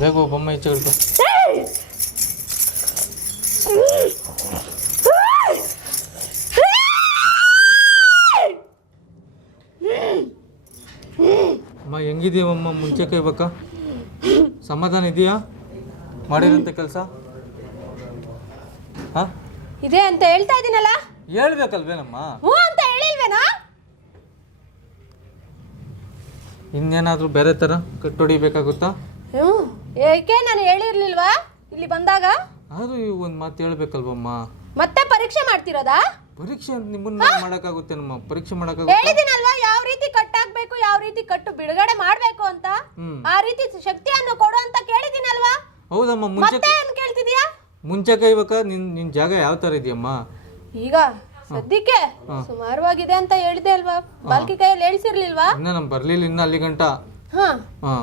ಬೇಗ ಬೊಮ್ಮ ಈಚೆ ಹಿಡ್ಕೊ ಅಮ್ಮ ಹೆಂಗಿದೀವಮ್ಮ ಮುಂಚೆ ಕೈಬೇಕಾ ಸಮಾಧಾನ ಇದೆಯಾ? ಮಾಡಿರಂತ ಕೆಲಸ? ಹಾ? ಇದೆ ಅಂತ ಹೇಳ್ತಾ ಇದೀನಲ್ಲ? ಹೇಳ್ಬೇಕಲ್ವೇನಮ್ಮ? ಹ್ಞೂ ಅಂತ ಹೇಳಿಲ್ವೇನಾ? ಇನ್ನೇನಾದ್ರೂ ಬೇರೆ ಥರ ಕಟ್ಟೊಡಿಬೇಕಾಗುತ್ತಾ ಹ್ಞೂ ಏಕೆ ನಾನು ಹೇಳಿರ್ಲಿಲ್ವಾ? ಇಲ್ಲಿ ಬಂದಾಗ? ಆದ್ರೂ ಈ ಒಂದು ಮಾತು ಹೇಳ್ಬೇಕಲ್ವಮ್ಮ? ಮತ್ತೆ ಪರೀಕ್ಷೆ ಮಾಡ್ತಿರೋದಾ? ಪರೀಕ್ಷೆ ಅಂತ ನಿಮ್ಮನ್ನ ಮಾಡೋಕ್ಕಾಗುತ್ತೇನಮ್ಮ? ಪರೀಕ್ಷೆ ಮಾಡಕ್ಕಾಗುತ್ತೆ? ಹೇಳಿದಿನಲ್ವಾ ಯಾವ ರೀತಿ ಕಟ್ಟಾಕ್ಬೇಕು ಯಾವ ರೀತಿ ಕಟ್ಟು ಬಿಡುಗಡೆ ಮಾಡ್ಬೇಕು ಅಂತ? ಹ್ಮ್. ಆ ರೀತಿ ಶಕ್ತಿಯನ್ನು ಕೊಡು ಅಂತ ಕೇಳಿದಿನಲ್ವಾ ಹೌದಮ್ಮ ಮುಂಚೆ ಮತ್ತೆ ಏನ್ ಕೇಳ್ತಿದ್ಯಾ? ಮುಂಚೆ ಕೈಬೇಕಾ ನಿನ್ ನಿನ್ ಜಾಗ ಯಾವ ತರ ಇದೆಯಮ್ಮ? ಈಗ ಸದ್ಯಕ್ಕೆ ಸುಮಾರವಾಗಿದೆ ಅಂತ ಹೇಳಿದೆ ಅಲ್ವಾ? ಬಾಲ್ಕಿ ಕೈಯಲ್ಲಿ ಹೇಳ್ಸಿರ್ಲಿಲ್ವಾ? ಇನ್ನ ನಮ್ ಬರ್ಲಿಲ್ಲ ಇನ್ನ ಅಲ್ಲಿ ಗಂಟ ಹಾ. ಹಾ.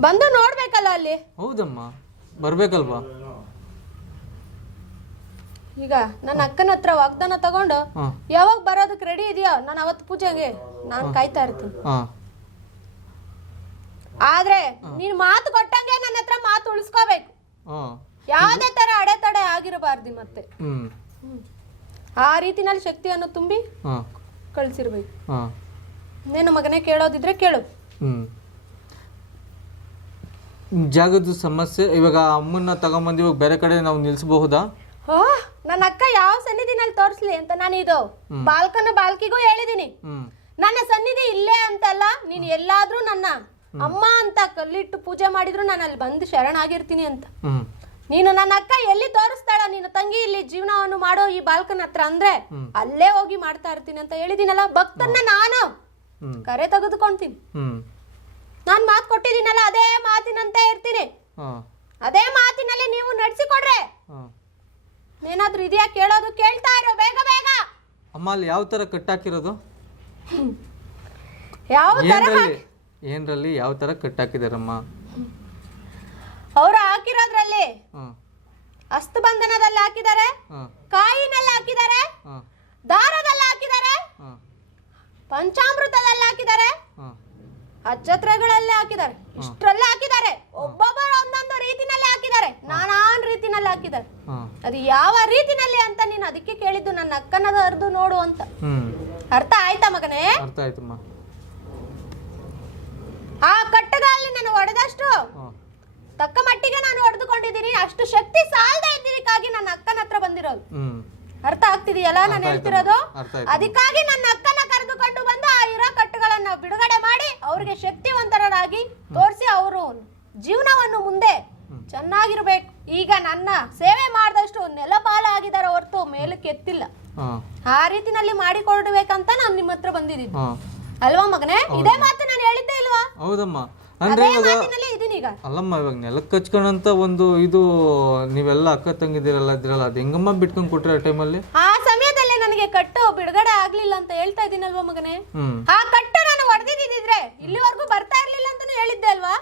ಬಂದು ನೋಡ್ಬೇಕಲ್ಲ ಅಲ್ಲಿ. ಹೌದಮ್ಮ ಬರ್ಬೇಕಲ್ವಾ? ಈಗ ನನ್ನ ಅಕ್ಕನ ಹತ್ರ ವಾಗ್ದಾನ ತಗೊಂಡು ಹಾ. ಯಾವಾಗ ಬರೋದಕ್ಕೆ ರೆಡಿ ಇದೆಯೋ? ನಾನು ಅವತ್ತು ಪೂಜೆಗೆ ನಾನು ಕಾಯ್ತಾ ಇರ್ತೀನಿ. ಹಾ. ಆದ್ರೆ ನೀನ್ ಮಾತು ಕೊಟ್ಟಂಗೆ ನನ್ನ ಹತ್ರ ಮಾತು ಉಳಿಸ್ಕೋಬೇಕು. ಹಾ. ಯಾವ್ದೇ ತರ ಅಡೆತಡೆ ಆಗಿರಬಾರ್ದು ಮತ್ತೆ. ಹ್ಮ್. ಆ ರೀತಿನಲ್ಲಿ ಶಕ್ತಿಯನ್ನು ತುಂಬಿ ಹಾ. ಕಳ್ಸಿರ್ಬೇಕು. ಹಾ. ನೀನು ಮಗನೇ ಕೇಳೋದಿದ್ರೆ ಕೇಳು. ಹ್ಮ್. ಜಾಗದ ಸಮಸ್ಯೆ. ಇವಾಗ ಅಮ್ಮನ್ನ ತಗೊಂಬಂದು ಇವಾಗ ಬೇರೆ ಕಡೆ ನಾವು ನಿಲ್ಸಬಹುದಾ? ಓ ನನ್ನ ಅಕ್ಕ ಯಾವ ಸನ್ನಿಧಿನಲ್ಲಿ ತೋರಿಸ್ಲಿ ಅಂತ ನಾನು ಇದು ಬಾಲ್ಕನ ಬಾಲ್ಕಿಗೂ ಹೇಳಿದೀನಿ. ಹ್ಮ್. ನನ್ನ ಸನ್ನಿಧಿ ಇಲ್ಲೇ ಅಂತಲ್ಲ ನೀನ್ ಎಲ್ಲಾದ್ರೂ ನನ್ನ ಅಮ್ಮ ಅಂತ ಕಲ್ಲಿಟ್ಟು ಪೂಜೆ ಮಾಡಿದ್ರು ನಾನು ಅಲ್ಲಿ ಬಂದು ಶರಣಾಗಿರ್ತೀನಿ ಅಂತ. ಹ್ಮ್. ನೀನು ನನ್ನ ಅಕ್ಕ ಎಲ್ಲಿ ತೋರಿಸ್ತಾಳ? ನೀನು ತಂಗಿ ಇಲ್ಲಿ ಜೀವನವನ್ನು ಮಾಡೋ ಈ ಬಾಲ್ಕನ ಹತ್ರ ಅಂದ್ರೆ ಅಲ್ಲೇ ಹೋಗಿ ಮಾಡ್ತಾ ಇರ್ತೀನಿ ಅಂತ ಹೇಳಿದೀನಲ್ಲ ಭಕ್ತನ್ನ ನಾನು ಹ್ಮ್. ಕರೆ ತೆಗೆದುಕೊಂತೀನಿ. ಹ್ಮ್. ನಾನು ಮಾತು ಕೊಟ್ಟಿದ್ದೀನಲ್ಲ ಅದೇ ಮಾತಿನಂತೆ ಇರ್ತೀನಿ. ಅದೇ ಮಾತಿನಲ್ಲಿ ನೀವು ನಡೆಸಿಕೊಡ್ರೆ. ಏನಾದ್ರೂ ಇದೆಯಾ ಕೇಳೋದು? ಕೇಳ್ತಾ ಇರೋ ಬೇಗ ಬೇಗ. ಅಮ್ಮ ಅಲ್ಲಿ ಯಾವ ಥರ ಕಟ್ಟಾಕಿರೋದು ಯಾವ ತರ ಏನ್ರಲ್ಲಿ ಏನ್ರಲ್ಲಿ ಯಾವ ಕಟ್ ಕಟ್ಟಾಕಿದಾರಮ್ಮ ಅವ್ರು ಹಾಕಿರೋದ್ರಲ್ಲಿ ಅಸ್ತು ಅಸ್ತಬಂಧನದಲ್ಲಿ ಹಾಕಿದ್ದಾರೆ ಕಾಯಿನಲ್ಲಿ ಹಾಕಿದ್ದಾರೆ ದಾರದಲ್ಲಿ ಹಾಕಿದ್ದಾರೆ ಪಂಚಾಮೃತದಲ್ಲಿ ಹಾಕಿದ್ದಾರೆ. ಅಚ್ಚತ್ರಗಳಲ್ಲಿ ಹಾಕಿದ್ದಾರೆ. ಇಷ್ಟರಲ್ಲೇ ಹಾಕಿದ್ದಾರೆ. ಒಬ್ಬೊಬ್ಬರು ಒಂದೊಂದು ರೀತಿನಲ್ಲಿ ಹಾಕಿದ್ದಾರೆ. ನಾನಾನ್ ರೀತಿನಲ್ಲಿ ಹಾಕಿದ್ದಾರೆ. ಅದು ಯಾವ ರೀತಿನಲ್ಲಿ ಅಂತ ನೀನು ಅದಕ್ಕೆ ಕೇಳಿದ್ದು ನನ್ನ ಅಕ್ಕನದ ಅರ್ದು ನೋಡು ಅಂತ. ಅರ್ಥ ಆಯ್ತಾ ಮಗನೇ? ಅರ್ಥ ಆಯ್ತಮ್ಮ ಆ ಕಟ್ಟಗಳಲ್ಲಿ ನಾನು ಹೊಡೆದಷ್ಟು ತಕ್ಕ ಮಟ್ಟಿಗೆ ನಾನು ಹೊಡೆದುಕೊಂಡಿದ್ದೀನಿ ಅಷ್ಟು ಶಕ್ತಿ ಸಾಲದ ಇದ್ದಿದ್ದಕ್ಕಾಗಿ ನನ್ನ ಅಕ್ಕನ ಹತ್ರ ಬಂದಿರೋದು. ಅರ್ಥ ಆಗ್ತಿದೆಯಲ್ಲ ನಾನು ಹೇಳ್ತಿರೋದು? ಅದಕ್ಕಾಗಿ ನನ್ನ ಅಕ್ಕನ ಕರೆದುಕೊಂಡು ಬಂದು ಆ ಇರೋ ಕಟ್ಟುಗಳನ್ನ ಬಿಡುಗಡೆ ಮಾಡಿ ಅವ್ರಿಗೆ ಶಕ್ತಿವಂತರಾಗಿ ತೋರಿಸಿ ಅವರು ಜೀವನವನ್ನು ಮುಂದೆ ಚೆನ್ನಾಗಿರ್ಬೇಕು. ಈಗ ನನ್ನ ಸೇವೆ ಮಾಡಿದಷ್ಟು ನೆಲಪಾಲಾಗಿದ್ದಾರೆ ಹೊರತು ಮೇಲಕ್ಕೆ ಎತ್ತಿಲ್ಲ. ಆ ರೀತಿನಲ್ಲಿ ಮಾಡಿಕೊಡ್ಬೇಕಂತ ನಾನು ನಿಮ್ಮ ಹತ್ರ ಬಂದಿದ್ದೀನಿ. ಅಲ್ವಾ ಮಗನೇ? ಇದೇ ಮಾತು ನಾನು ಹೇಳಿದ್ದೆ ಇಲ್ವಾ? ಹೌದಮ್ಮ. ಅಂದ್ರೆ ಇವಾಗ ಅಲ್ಲಮ್ಮ ಇವಾಗ ನೆಲಕ್ಕೆ ಹಚ್ಕೊಂಡಂತ ಒಂದು ಇದು ನೀವೆಲ್ಲ ಅಕ್ಕ ತಂಗಿದಿರಲ್ಲ ಇದ್ರಲ್ಲ ಅದು ಹೆಂಗಮ್ಮ ಬಿಟ್ಕೊಂಡ್ ಕೊಟ್ರೆ ಆ ಟೈಮಲ್ಲಿ ಆ ಸಮಯದಲ್ಲೇ ನನಗೆ ಕಟ್ಟು ಬಿಡುಗಡೆ ಆಗ್ಲಿಲ್ಲ ಅಂತ ಹೇಳ್ತಾ ಇದ್ದೀನಲ್ವಾ ಮಗನೇ? ಆ ಕಟ್ಟು ನಾನು ಇಲ್ಲಿವರೆಗೂ ಬರ್ತಾ ಇರ್ಲಿಲ್ಲ ಅಂತಾನು ಹೇಳಿದ್ದೆ ಅಲ್ವಾ?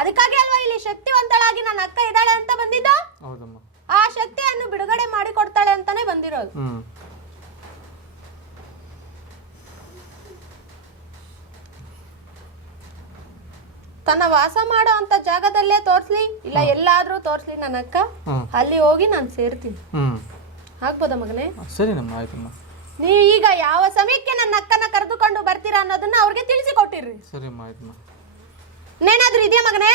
ಅದಕ್ಕಾಗಿ ಅಲ್ವಾ ಇಲ್ಲಿ ಶಕ್ತಿವಂತಳಾಗಿ ನನ್ನ ಅಕ್ಕ ಇದ್ದಾಳೆ ಅಂತ ಬಂದಿದ್ದು? ಹೌದಮ್ಮ. ಆ ಶಕ್ತಿಯನ್ನು ಬಿಡುಗಡೆ ಮಾಡಿ ಕೊಡ್ತಾಳೆ ಅಂತಾನೆ ಬಂದಿರೋದು. ತನ್ನ ವಾಸ ಮಾಡೋ ಅಂತ ಜಾಗದಲ್ಲೇ ತೋರ್ಸ್ಲಿ? ಇಲ್ಲ ಎಲ್ಲಾದ್ರೂ ತೋರ್ಸ್ಲಿ ನನ್ನ ಅಕ್ಕ? ಅಲ್ಲಿ ಹೋಗಿ ನಾನು ಸೇರ್ತೀನಿ. ಆಗ್ಬೋದ ಆಗ್ಬೋದಾ ಮಗನೇ? ಸರಿನಮ್ಮ ಆಯ್ತಮ್ಮ. ನೀವು ಈಗ ಯಾವ ಸಮಯಕ್ಕೆ ನನ್ನ ಅಕ್ಕನ ಕರೆದುಕೊಂಡು ಬರ್ತೀರಾ ಅನ್ನೋದನ್ನ ಅವ್ರಿಗೆ ತಿಳಿಸಿ ಕೊಟ್ಟಿರ್ರಿ ಸರಿಯಮ್ಮ ಆಯ್ತಮ್ಮ ಇನ್ನೇನಾದ್ರೂ ಇದೆಯಾ ಮಗನೇ?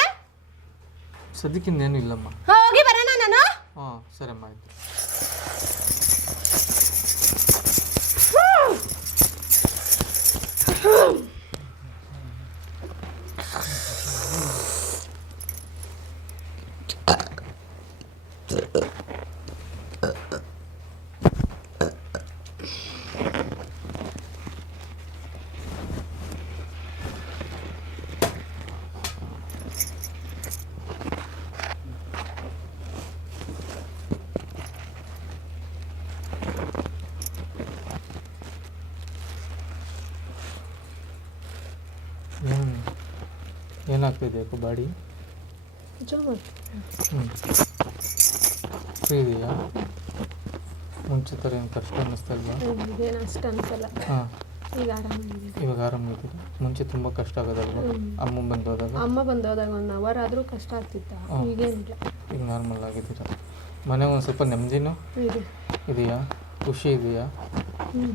ಸದ್ಯಕ್ಕಿನ್ನೇನು ಇಲ್ಲಮ್ಮ. ಹಾ ಹೋಗಿ ಬರೋಣ ನಾನು. ಹಾಂ ಸರಿ ಆಯ್ತು ಏನು ಏನಾಗ್ತಿದೆ ಬಾಡಿ? ಫ್ರೀ ಇದೆಯಾ ಮುಂಚೆ ಥರ ಏನು ಕಷ್ಟ ಅನ್ನಿಸ್ತಾ ಇಲ್ವಾ ಏನು ಅಷ್ಟು ಅನ್ಸಲ್ಲ. ಹಾಂ. ಈಗ ಆರಾಮಾಗಿದೆ. ಇವಾಗ ಆರಾಮಿದ್ದೀರಾ ಮುಂಚೆ ತುಂಬ ಕಷ್ಟ ಆಗೋದಲ್ವಾ? ಅಮ್ಮ ಬಂದು ಹೋದಾಗ ಅಮ್ಮ ಬಂದು ಹೋದಾಗ ಒನ್ ಅವರ್ ಆದರೂ ಕಷ್ಟ ಆಗ್ತಿತ್ತ. ಈಗೇನಿಲ್ಲ ಈಗ ನಾರ್ಮಲ್ ಆಗಿದ್ದೀರ? ಮನೆ ಒಂದು ಸ್ವಲ್ಪ ನೆಮ್ಮದಿನೂ? ಇದೆ. ಇದೆಯಾ? ಖುಷಿ ಇದೆಯಾ? ಹ್ಞೂ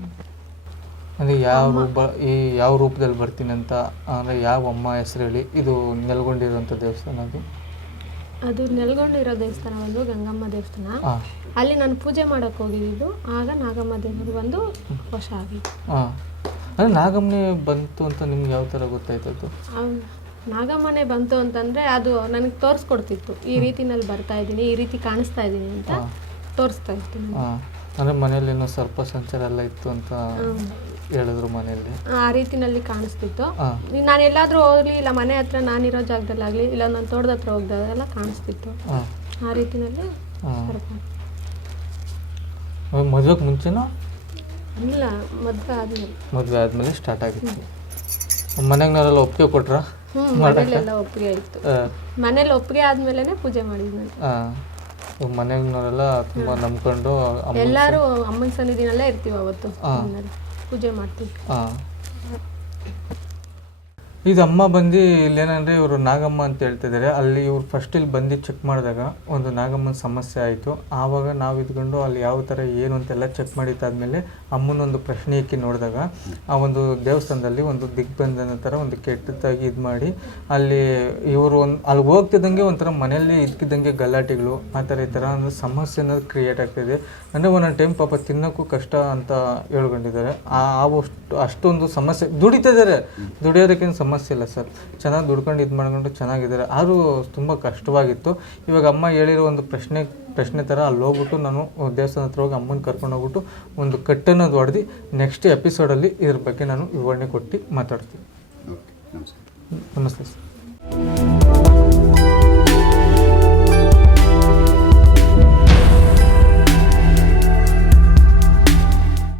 ಅಂದರೆ ಯಾವ ರೂಪ ಈ ಯಾವ ರೂಪದಲ್ಲಿ ಬರ್ತೀನಿ ಅಂತ ಅಂದರೆ ಯಾವ ಅಮ್ಮ ಹೆಸರು ಹೇಳಿ ಇದು ನೆಲೆಗೊಂಡಿರುವಂಥ ದೇವಸ್ಥಾನ ಅದು? ಅದು ನೆಲ್ಗೊಂಡಿರೋ ದೇವಸ್ಥಾನ ಒಂದು ಗಂಗಮ್ಮ ದೇವಸ್ಥಾನ. ಹಾಂ ಅಲ್ಲಿ ನಾನು ಪೂಜೆ ಮಾಡೋಕೆ ಹೋಗಿದ್ದು ಆಗ ನಾಗಮ್ಮ ದೇವರು ಬಂದು ವಶ ಆಗಿತ್ತು. ಹಾಂ ಅಂದರೆ ನಾಗಮ್ಮನೆ ಬಂತು ಅಂತ ನಿಮ್ಗೆ ಯಾವ ಥರ ಗೊತ್ತಾಯ್ತದ್ದು ಅವ್ನ್ ನಾಗಮ್ಮನೆ ಬಂತು ಅಂತಂದರೆ ಅದು ನನಗೆ ತೋರಿಸ್ಕೊಡ್ತಿತ್ತು. ಈ ರೀತಿನಲ್ಲಿ ಬರ್ತಾ ಇದ್ದೀನಿ ಈ ರೀತಿ ಕಾಣಿಸ್ತಾ ಇದ್ದೀನಿ ಅಂತ ತೋರಿಸ್ತಾ ಇತ್ತು ನನಗೆ. ಹಾಂ ಅಂದರೆ ಮನೇಲಿ ಏನೋ ಸರ್ಪ ಸಂಚಾರ ಎಲ್ಲ ಇತ್ತು ಅಂತ ಹೇಳಿದ್ರು ಮನೆಯಲ್ಲಿ? ಆ ರೀತಿನಲ್ಲಿ ಕಾಣಿಸ್ತಿತ್ತು. ಹಾಂ. ನಾನು ಎಲ್ಲಾದ್ರೂ ಹೋಗ್ಲಿ ಇಲ್ಲ ಮನೆ ಹತ್ರ ನಾನಿರೋ ಜಾಗದಲ್ಲಾಗಲಿ ಇಲ್ಲ ನಾನು ತೋಟದ ಹತ್ರ ಹೋಗ್ದಾಗೆಲ್ಲ ಕಾಣಿಸ್ತಿತ್ತು. ಹಾಂ. ಆ ರೀತಿನಲ್ಲಿ ಹಾಂ. ಸರ್ಪ ಮದುವೆಗೆ ಮುಂಚೆನೋ? ಇಲ್ಲ ಮದುವೆ ಆದ್ಮೇಲೆ. ಮದುವೆ ಆದಮೇಲೆ ಸ್ಟಾರ್ಟ್ ಆಗಿತ್ತು. ಮನೆಗ್ನವರೆಲ್ಲ ಒಪ್ಪಿಗೆ ಕೊಟ್ರಾ? ಹ್ಞೂ ಮನೇಲೆಲ್ಲ ಒಪ್ಪಿಗೆ ಆಯ್ತು ಹಾಂ. ಮನೇಲಿ ಒಪ್ಪಿಗೆ ಆದ್ಮೇಲೆ ಪೂಜೆ ಮಾಡಿದ್ದು ನಾನು. ಹಾಂ. ಮನೆಗ್ನವರೆಲ್ಲ ತುಂಬ ನಂಬ್ಕೊಂಡು ಅಮ್ಮ ಎಲ್ಲರೂ ಅಮ್ಮನ ಸನ್ನಿಧಿನಲ್ಲೇ ಇರ್ತೀವಿ ಅವತ್ತು. ಪೂಜೆ ಮಾಡ್ತೀವಿ. ಇದು ಅಮ್ಮ ಬಂದು ಇಲ್ಲೇನಂದ್ರೆ ಇವರು ನಾಗಮ್ಮ ಅಂತ ಹೇಳ್ತಿದ್ದಾರೆ. ಅಲ್ಲಿ ಇವ್ರು ಫಸ್ಟ್ ಇಲ್ಲಿ ಬಂದು ಚೆಕ್ ಮಾಡಿದಾಗ ಒಂದು ನಾಗಮ್ಮನ ಸಮಸ್ಯೆ ಆಯಿತು. ಆವಾಗ ನಾವು ಇದ್ಕೊಂಡು ಅಲ್ಲಿ ಯಾವ ಥರ ಏನು ಅಂತೆಲ್ಲ ಚೆಕ್ ಮಾಡಿದ್ದಾದ್ಮೇಲೆ ಅಮ್ಮನೊಂದು ಪ್ರಶ್ನೆ ಇಕ್ಕಿ ನೋಡಿದಾಗ ಆ ಒಂದು ದೇವಸ್ಥಾನದಲ್ಲಿ ಒಂದು ದಿಗ್ಬಂಧನ ಥರ ಒಂದು ಕೆಟ್ಟದಾಗಿ ಇದು ಮಾಡಿ ಅಲ್ಲಿ ಇವರು ಒಂದು, ಅಲ್ಲಿ ಹೋಗ್ತಿದ್ದಂಗೆ ಒಂಥರ ಮನೆಯಲ್ಲಿ ಇದ್ಕಿದ್ದಂಗೆ ಗಲಾಟೆಗಳು, ಆ ಥರ ಈ ಥರ ಒಂದು ಸಮಸ್ಯೆ ಅನ್ನೋದು ಕ್ರಿಯೇಟ್ ಆಗ್ತಿದೆ. ಅಂದರೆ ಒಂದೊಂದು ಟೈಮ್ ಪಾಪ ತಿನ್ನೋಕ್ಕೂ ಕಷ್ಟ ಅಂತ ಹೇಳ್ಕೊಂಡಿದ್ದಾರೆ. ಆ ಅಷ್ಟು, ಅಷ್ಟೊಂದು ಸಮಸ್ಯೆ ದುಡಿತಿದ್ದಾರೆ ದುಡಿಯೋದಕ್ಕೇನು ಸಮಸ್ಯೆ ಇಲ್ಲ ಸರ್. ಚೆನ್ನಾಗಿ ದುಡ್ಕೊಂಡು ಇದು ಮಾಡ್ಕೊಂಡು ಚೆನ್ನಾಗಿದ್ದಾರೆ. ಆದರೂ ತುಂಬ ಕಷ್ಟವಾಗಿತ್ತು. ಇವಾಗ ಅಮ್ಮ ಹೇಳಿರೋ ಒಂದು ಪ್ರಶ್ನೆ ಪ್ರಶ್ನೆ ಥರ ಅಲ್ಲಿ ಹೋಗ್ಬಿಟ್ಟು ನಾನು ದೇವಸ್ಥಾನ ಹತ್ರ ಹೋಗಿ ಅಮ್ಮನ ಕರ್ಕೊಂಡು ಹೋಗ್ಬಿಟ್ಟು ಒಂದು ಕಟ್ಟನ್ನೋದು ಹೊಡೆದು ನೆಕ್ಸ್ಟ್ ಎಪಿಸೋಡಲ್ಲಿ ಇದ್ರ ಬಗ್ಗೆ ನಾನು ವಿವರಣೆ ಕೊಟ್ಟು ಮಾತಾಡ್ತೀನಿ. ನಮಸ್ತೆ ಸರ್.